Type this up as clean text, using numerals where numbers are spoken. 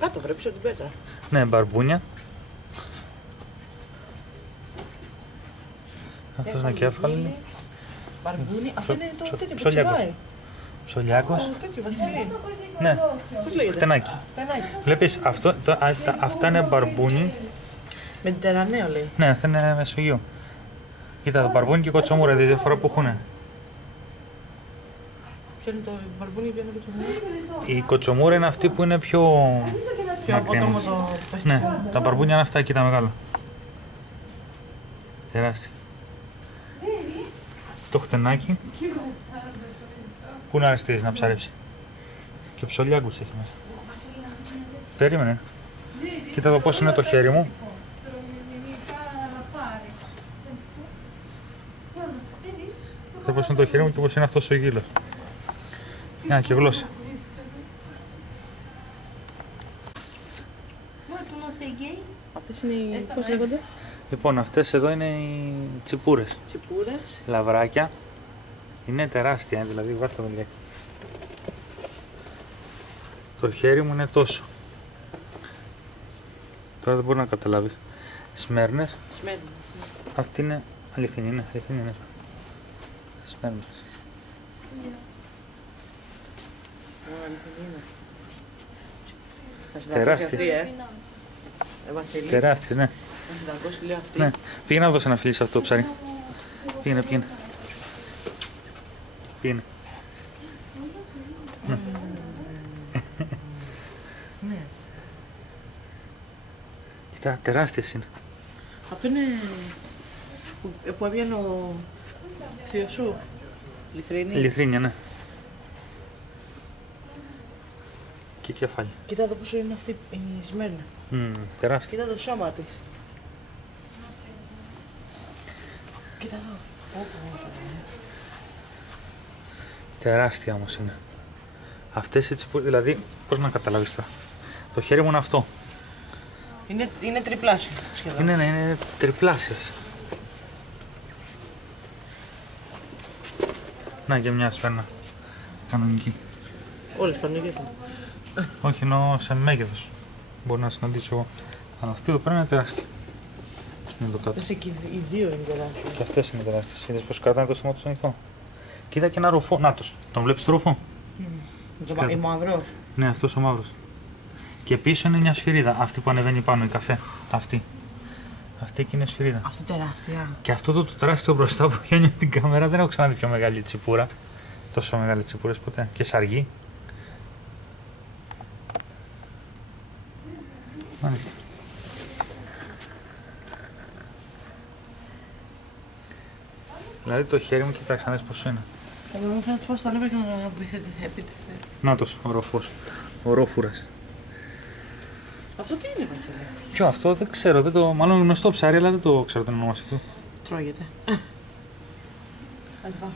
Κάτω βρε, πίσω την πέτρα. Ναι, μπαρμπούνια. Αυτός είναι κέφαλη. Μπαρμπούνι, αυτό είναι το τέτοιο που Ψολιάκος. τσιβάει. Ψολιάκος. Το τέτοιο, Βασίλη. Ναι, Πώς λέγεται? χτενάκι. Χτενάκι. Βλέπεις, αυτά είναι μπαρμπούνι. Mediterráneo λέει. Ναι, αυτά είναι Μεσογείο. Κοίτα, το μπαρμπούνι και η κοτσομούρα, δεις διαφορά που έχουν. Ποιο είναι το μπαρμπούνι, ποιο είναι το τσιβάει. Η κοτσομούρα είναι αυτή που είναι πιο Πιο μακρινή. απότομο το πεστικό. Ναι, τα μπαρμπούνια είναι αυτά, κοίτα μεγάλο. Τεράστιο. Το χτενάκι. Πού να αρεστείς να ψαρέψει. Και ψολιάγκους έχει μέσα. Περίμενε. Κοίτα εδώ πώς είναι το χέρι μου. Κοίτα πώς είναι το χέρι μου και πώς είναι αυτός ο γύλος. Να και γλώσσα. Αυτές είναι οι... πώς λέγονται? Λοιπόν, αυτές εδώ είναι οι τσιπούρες. Τσιπούρες. Λαβράκια. Είναι τεράστια, δηλαδή βάζω το μελιάκι. Το χέρι μου είναι τόσο. Τώρα δεν μπορεί να καταλάβεις. Σμέρνες. Σμένες. Αυτή είναι αληθινή, ναι, αληθινή, ναι. Σμέρνες. Αληθινή είναι. Θα σε Τεράστια. δακώσει αυτή, Βασίλη. Τεράστιες, ναι. Θα σε δακώσει λέει αυτή. Ναι. Πήγαινε να δώσει ένα φιλί σε αυτό το ψάρι. Πήγαινε. Πήγαινε. Ναι. Ναι. Κοίτα, τεράστιες είναι. Αυτό είναι που έβγαινε ο θείος σου. Λιθρίνη. Λιθρίνια, ναι. Και κεφάλι. Κοίτα εδώ πόσο είναι αυτή η Σμέρνα. Τεράστια. Κοίτα το σώμα της. Κοίτα εδώ. Τεράστια όμως είναι. Αυτές έτσι που, δηλαδή, πώς να καταλάβεις τώρα. Το χέρι μου είναι αυτό. Είναι τριπλάσιο σχεδόν. Είναι τριπλάσιες. Να και μια σφαίνα. Κανονική. Όλες κανονικές. Όχι, εννοώ σε μέγεθος. Μπορεί να συναντήσω εγώ. Αλλά αυτή εδώ πέρα είναι τεράστια. Είναι το κάτω. Αυτές εκεί οι δύο είναι τεράστιες. Και αυτές είναι τεράστιες. Είδες πως κρατάνε το στόμα τους ανοιχτό. Κοίτα και ένα ροφό. Νάτος. Τον βλέπεις το ροφό. Η μαυρός. Ναι, αυτός ο μαύρος. Και πίσω είναι μια σφυρίδα. Αυτή που ανεβαίνει πάνω, η καφέ. Αυτή. Αυτή εκεί είναι σφυρίδα. Αυτή τεράστια. Και αυτό το τεράστιο μπροστά που πιάνει από την κάμερα δεν έχω ξαναδεί πιο μεγάλη τσιπούρα. Τόσο μεγάλη τσιπούρες ποτέ. Και σαργή. Μάλιστα. Δηλαδή το χέρι μου, κοιτάξτε να δεις πόσο είναι. Εγώ θα της πάω στα νεύρα και να επιτεθεί. Νάτος, ο ροφός. Ο ρόφουρας. Αυτό τι είναι, Βασίλη? Ποιο αυτό, δεν ξέρω. Μάλλον γνωστό ψάρι, αλλά δεν το ξέρω το όνομά του. Τρώγεται. Αλβά.